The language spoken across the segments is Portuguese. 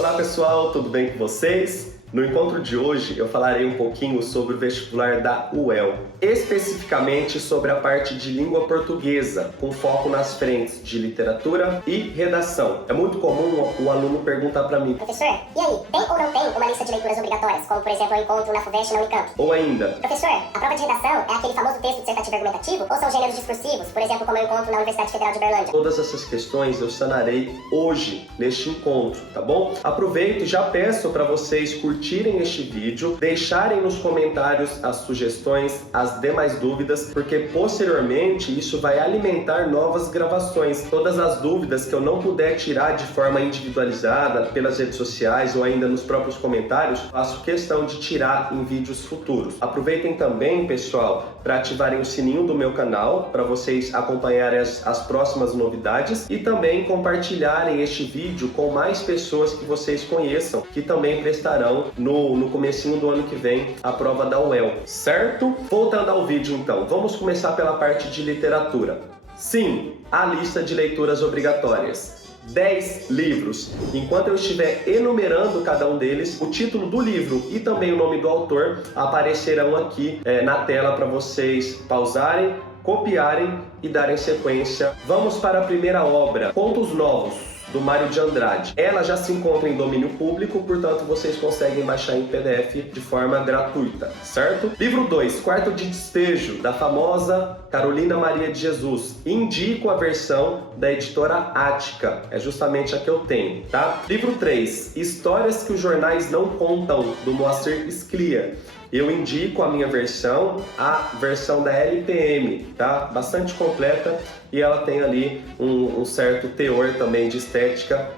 Olá pessoal, tudo bem com vocês? No encontro de hoje eu falarei um pouquinho sobre o vestibular da UEL, especificamente sobre a parte de língua portuguesa, com foco nas frentes de literatura e redação. É muito comum o aluno perguntar para mim: professor, e aí, tem ou não tem uma lista de leituras obrigatórias, como por exemplo eu encontro na FUVEST e na Unicamp? Ou ainda: professor, a prova de redação é aquele famoso texto dissertativo argumentativo ou são gêneros discursivos, por exemplo como eu encontro na Universidade Federal de Berlândia? Todas essas questões eu sanarei hoje, neste encontro, tá bom? Aproveito e já peço para vocês curtirem este vídeo, deixarem nos comentários as sugestões, as demais dúvidas, porque posteriormente isso vai alimentar novas gravações. Todas as dúvidas que eu não puder tirar de forma individualizada pelas redes sociais ou ainda nos próprios comentários, faço questão de tirar em vídeos futuros. Aproveitem também, pessoal, para ativarem o sininho do meu canal, para vocês acompanharem as próximas novidades e também compartilharem este vídeo com mais pessoas que vocês conheçam, que também prestarão no comecinho do ano que vem a prova da UEL, certo? Voltando ao vídeo então, vamos começar pela parte de literatura. Sim, a lista de leituras obrigatórias. 10 livros. Enquanto eu estiver enumerando cada um deles, o título do livro e também o nome do autor aparecerão aqui na tela para vocês pausarem, copiarem e darem sequência. Vamos para a primeira obra, Contos Novos, do Mário de Andrade. Ela já se encontra em domínio público, portanto vocês conseguem baixar em PDF de forma gratuita, certo? Livro 2, Quarto de Despejo, da famosa Carolina Maria de Jesus. Indico a versão da editora Ática, é justamente a que eu tenho, tá? Livro 3, Histórias que os Jornais Não Contam, do Moacir Sclia. Eu indico a minha versão, a versão da LPM, tá? Bastante completa e ela tem ali um certo teor também de estética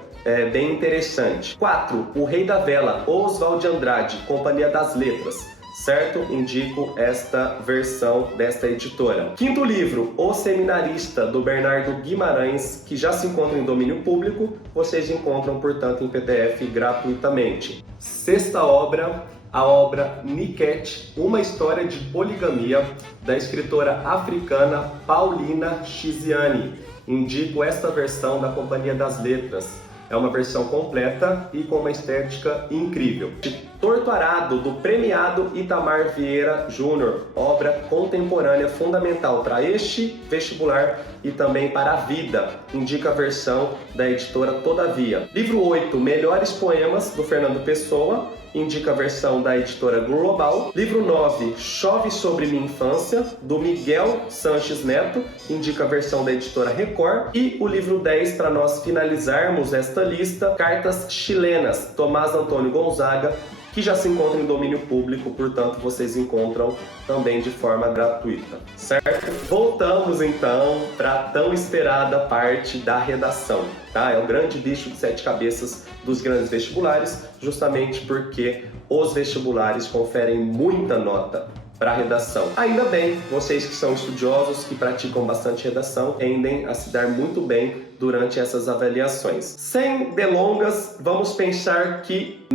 bem interessante. 4. O Rei da Vela, Oswald de Andrade, Companhia das Letras. Certo? Indico esta versão desta editora. Quinto livro, O Seminarista, do Bernardo Guimarães, que já se encontra em domínio público, vocês encontram, portanto, em PDF gratuitamente. Sexta obra, a obra Niket, uma história de poligamia, da escritora africana Paulina Chiziane. Indico esta versão da Companhia das Letras. É uma versão completa e com uma estética incrível. Torto Arado, do premiado Itamar Vieira Júnior, obra contemporânea fundamental para este vestibular e também para a vida. Indica a versão da editora Todavia. Livro 8, Melhores Poemas, do Fernando Pessoa. Indica a versão da editora Global. Livro 9, Chove Sobre Minha Infância, do Miguel Sanches Neto. Indica a versão da editora Record. E o livro 10, para nós finalizarmos esta lista, Cartas Chilenas, Tomás Antônio Gonzaga, que já se encontra em domínio público, portanto vocês encontram também de forma gratuita, certo? Voltamos então para a tão esperada parte da redação, tá? É o grande bicho de sete cabeças dos grandes vestibulares, justamente porque os vestibulares conferem muita nota para a redação. Ainda bem, vocês que são estudiosos, que praticam bastante redação, tendem a se dar muito bem durante essas avaliações. Sem delongas, vamos pensar que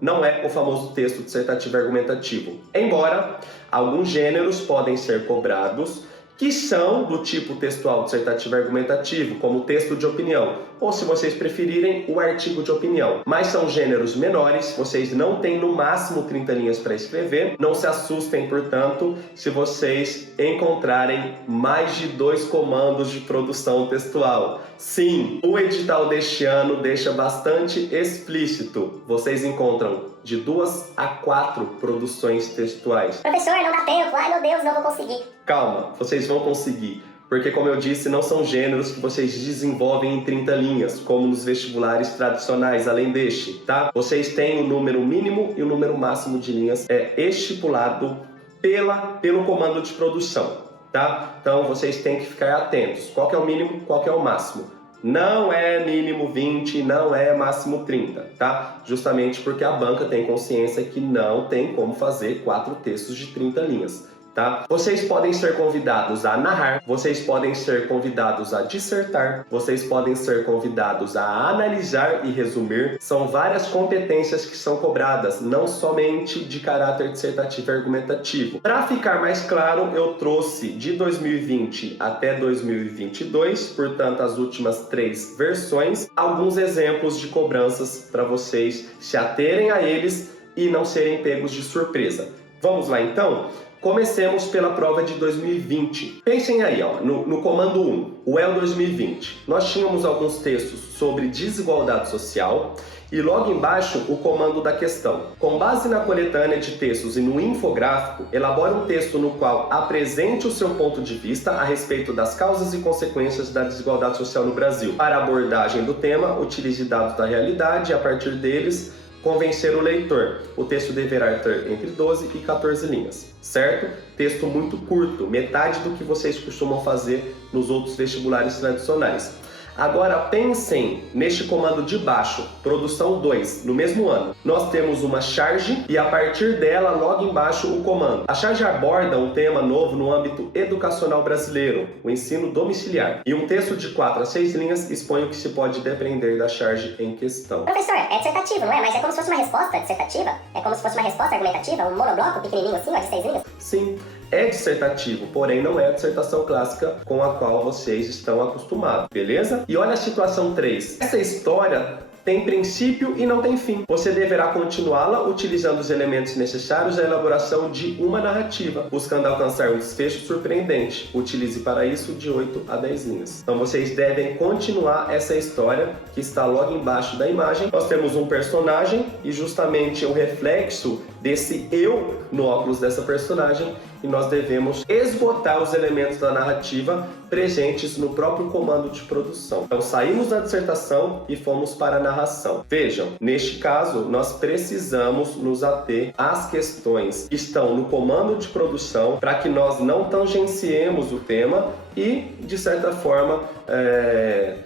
não é o famoso texto dissertativo argumentativo. Embora alguns gêneros podem ser cobrados, que são do tipo textual dissertativo argumentativo, como texto de opinião, ou se vocês preferirem, o artigo de opinião. Mas são gêneros menores, vocês não têm no máximo 30 linhas para escrever. Não se assustem, portanto, se vocês encontrarem mais de 2 comandos de produção textual. Sim, o edital deste ano deixa bastante explícito. Vocês encontram de 2 a 4 produções textuais. Professor, não dá tempo, ai meu Deus, não vou conseguir. Calma, vocês vão conseguir. Porque, como eu disse, não são gêneros que vocês desenvolvem em 30 linhas, como nos vestibulares tradicionais, além deste, tá? Vocês têm o número mínimo e o número máximo de linhas estipulado pelo comando de produção, tá? Então, vocês têm que ficar atentos. Qual que é o mínimo, qual que é o máximo? Não é mínimo 20, não é máximo 30, tá? Justamente porque a banca tem consciência que não tem como fazer 4 textos de 30 linhas. tá? Vocês podem ser convidados a narrar, vocês podem ser convidados a dissertar, vocês podem ser convidados a analisar e resumir. São várias competências que são cobradas, não somente de caráter dissertativo e argumentativo. Para ficar mais claro, eu trouxe de 2020 até 2022, portanto as últimas 3 versões, alguns exemplos de cobranças para vocês se aterem a eles e não serem pegos de surpresa. Vamos lá então? Comecemos pela prova de 2020. Pensem aí, ó, no comando 1, o EL 2020. Nós tínhamos alguns textos sobre desigualdade social e logo embaixo o comando da questão. Com base na coletânea de textos e no infográfico, elabore um texto no qual apresente o seu ponto de vista a respeito das causas e consequências da desigualdade social no Brasil. Para a abordagem do tema, utilize dados da realidade e a partir deles convencer o leitor. O texto deverá ter entre 12 e 14 linhas, certo? Texto muito curto, metade do que vocês costumam fazer nos outros vestibulares tradicionais. Agora pensem neste comando de baixo, produção 2, no mesmo ano. Nós temos uma charge e a partir dela, logo embaixo, o comando. A charge aborda um tema novo no âmbito educacional brasileiro, o ensino domiciliar. E um texto de 4 a 6 linhas expõe o que se pode depender da charge em questão. Professor, é dissertativo, não é? Mas é como se fosse uma resposta dissertativa? É como se fosse uma resposta argumentativa? Um monobloco pequenininho assim, ó, de 6 linhas? Sim. É dissertativo, porém não é a dissertação clássica com a qual vocês estão acostumados, beleza? E olha a situação 3. Essa história tem princípio e não tem fim. Você deverá continuá-la utilizando os elementos necessários à elaboração de uma narrativa, buscando alcançar um desfecho surpreendente. Utilize para isso de 8 a 10 linhas. Então vocês devem continuar essa história que está logo embaixo da imagem. Nós temos um personagem e justamente o reflexo desse eu no óculos dessa personagem e nós devemos esgotar os elementos da narrativa presentes no próprio comando de produção. Então saímos da dissertação e fomos para a narração. Vejam, neste caso nós precisamos nos ater às questões que estão no comando de produção para que nós não tangenciemos o tema e, de certa forma,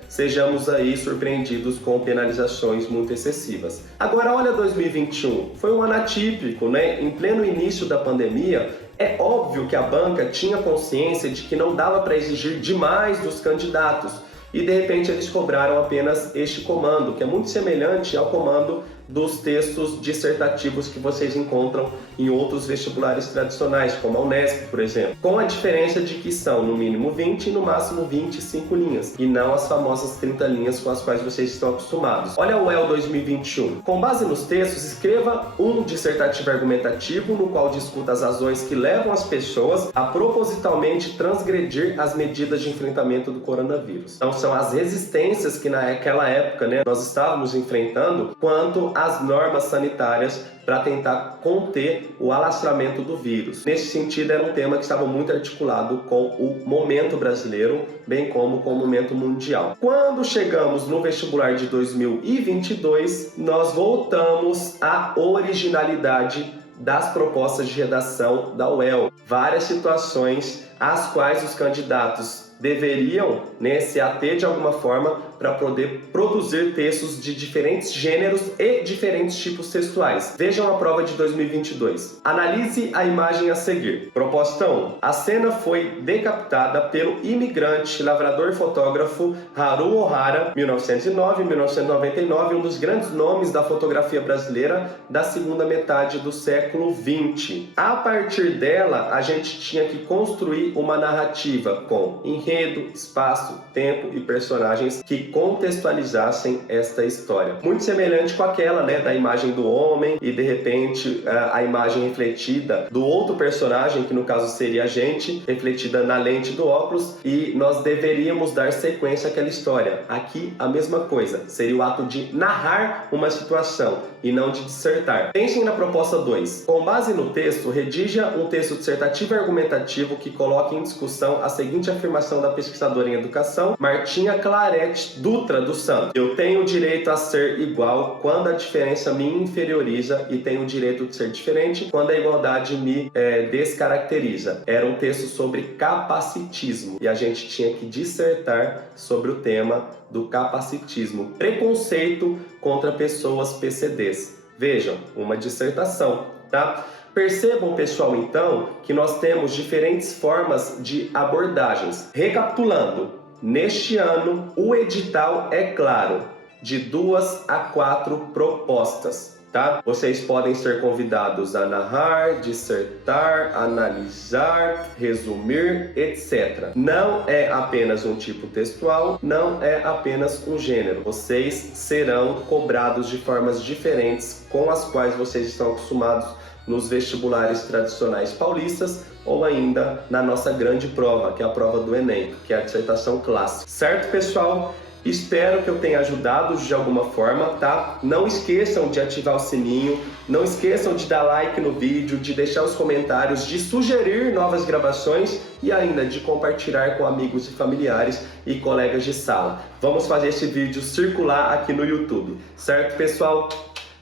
sejamos aí surpreendidos com penalizações muito excessivas. Agora, olha 2021. Foi um ano atípico, né? Em pleno início da pandemia, é óbvio que a banca tinha consciência de que não dava para exigir demais dos candidatos e, de repente, eles cobraram apenas este comando, que é muito semelhante ao comando dos textos dissertativos que vocês encontram em outros vestibulares tradicionais, como a Unesp, por exemplo, com a diferença de que são no mínimo 20 e no máximo 25 linhas, e não as famosas 30 linhas com as quais vocês estão acostumados. Olha o EL 2021. Com base nos textos, escreva um dissertativo argumentativo no qual discuta as razões que levam as pessoas a propositalmente transgredir as medidas de enfrentamento do coronavírus. Então são as resistências que naquela época, né, nós estávamos enfrentando quanto às normas sanitárias para tentar conter o alastramento do vírus. Nesse sentido, era um tema que estava muito articulado com o momento brasileiro, bem como com o momento mundial. Quando chegamos no vestibular de 2022, nós voltamos à originalidade das propostas de redação da UEL. Várias situações às quais os candidatos deveriam, né, se ater de alguma forma para poder produzir textos de diferentes gêneros e diferentes tipos textuais. Vejam a prova de 2022. Analise a imagem a seguir. Proposta 1. A cena foi decapitada pelo imigrante, lavrador e fotógrafo Haru Ohara, 1909-1999, um dos grandes nomes da fotografia brasileira da segunda metade do século XX. A partir dela, a gente tinha que construir uma narrativa com enredo, espaço, tempo e personagens que contextualizassem esta história. Muito semelhante com aquela, né, da imagem do homem e de repente a imagem refletida do outro personagem, que no caso seria a gente, refletida na lente do óculos, e nós deveríamos dar sequência àquela história. Aqui a mesma coisa, seria o ato de narrar uma situação e não de dissertar. Pensem na proposta 2. Com base no texto, redija um texto dissertativo e argumentativo que coloque em discussão a seguinte afirmação da pesquisadora em educação, Martinha Clarete Dutra dos Santos. Eu tenho o direito a ser igual quando a diferença me inferioriza e tenho o direito de ser diferente quando a igualdade me descaracteriza. Era um texto sobre capacitismo e a gente tinha que dissertar sobre o tema do capacitismo, preconceito contra pessoas PCDs. Vejam, uma dissertação, tá? Percebam, pessoal, então, que nós temos diferentes formas de abordagens. Recapitulando, neste ano, o edital é claro, de 2 a 4 propostas, tá? Vocês podem ser convidados a narrar, dissertar, analisar, resumir, etc. Não é apenas um tipo textual, não é apenas um gênero. Vocês serão cobrados de formas diferentes com as quais vocês estão acostumados nos vestibulares tradicionais paulistas ou ainda na nossa grande prova, que é a prova do Enem, que é a dissertação clássica. Certo, pessoal? Espero que eu tenha ajudado de alguma forma, tá? Não esqueçam de ativar o sininho, não esqueçam de dar like no vídeo, de deixar os comentários, de sugerir novas gravações e ainda de compartilhar com amigos e familiares e colegas de sala. Vamos fazer esse vídeo circular aqui no YouTube, certo, pessoal?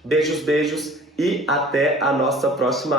Beijos, beijos e até a nossa próxima aula.